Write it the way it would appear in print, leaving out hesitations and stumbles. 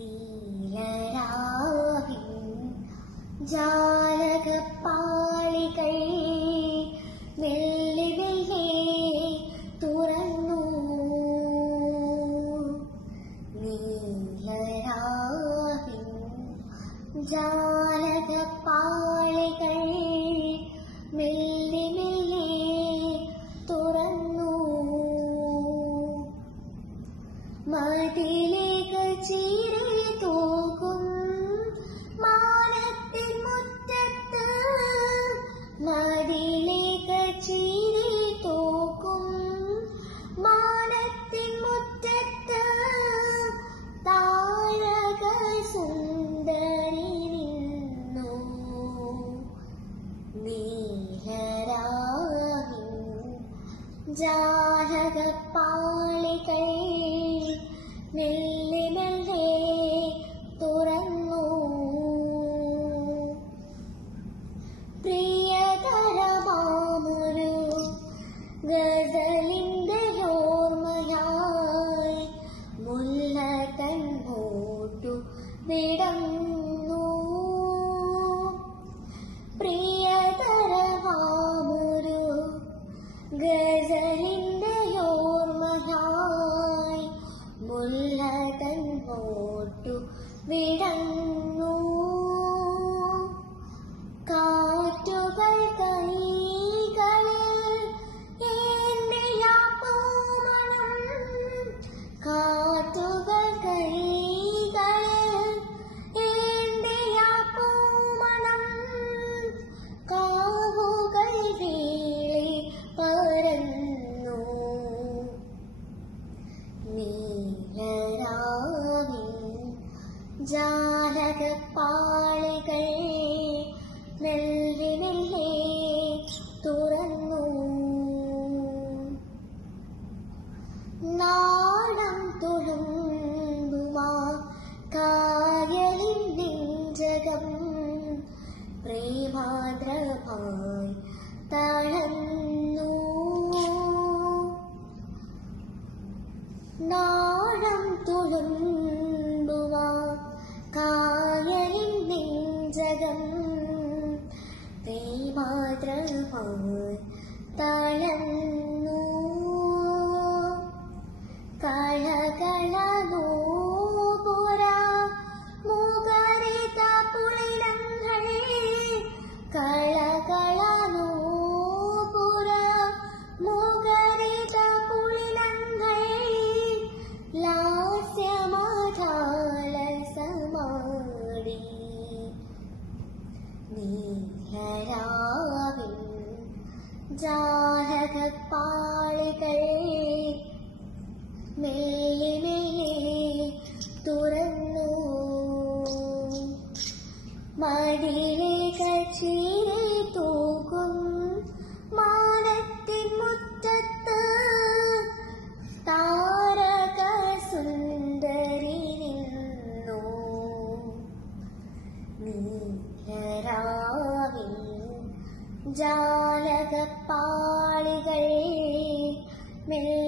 നീലരാവിൻ ജാലകപ്പാളികൾ മെല്ലെ മെല്ലെ തുറന്നു. നീലരാവിൻ ജാലകപ്പാളികൾ മെല്ലെ മെല്ലെ തുറന്നു. മതിലേക്ക് ചീറി തൂകും മാനത്തിൻ മുറ്റത്ത്, മതിലേക്ക് ചീറി തൂകും മാനത്തിൻ മുറ്റത്ത്, താരക സുന്ദരി നിന്നു. നീലരാവിൻ ജാലകപ്പാളികൾ മെല്ലെ മെല്ലെ തുറന്നു. പ്രിയതരമാമൊരു ഗസലിന്റെ ഓർമ്മയായി മുല്ല തന്നോട്ടു വിടന്നു. പ്രിയതരമാമൊരു ഗസലിന്റെ ഓർമ്മയായി മുല്ല തന്നോട്ടു വിടന്നു. കാറ്റുകൾ കൈകളിൽ ഏന്തിയ പൂമണം, കാറ്റുകൾ കൈകളിൽ ഏന്തിയ പൂമണം, കാവുകൾ വീളി പരന്നു. നീലരാവിൻ ജാലകപ്പാളികൾ മെല്ലെ മെല്ലെ തുറന്നു. നാളം തുളുമ്പുമാ കായലിൻ നെഞ്ചകം പ്രേമാദ്രമായി തളർന്നു. നാളം തുളുമ്പുമാ കായലിൻ നെഞ്ചകം പ്രേമാദ്രമായി തളർന്നു. കളകളനൂപുര മുഖരിത പുളിനങ്ങൾ, കളകളനൂപുര മുഖരിത പുളിനങ്ങൾ, ലാസ്യമധാലസമാടി. നീലരാവിൻ ജാലകപ്പാളികൾ മെല്ലെ മെല്ലെ തുറന്നു. മതിലേക്ക് ചീറി തൂകും മാനത്തിൻ മുറ്റത്ത്, താരക സുന്ദരി നിന്നു. നീലരാവിൻ ജാലകപ്പാളികൾ മെല്ലെ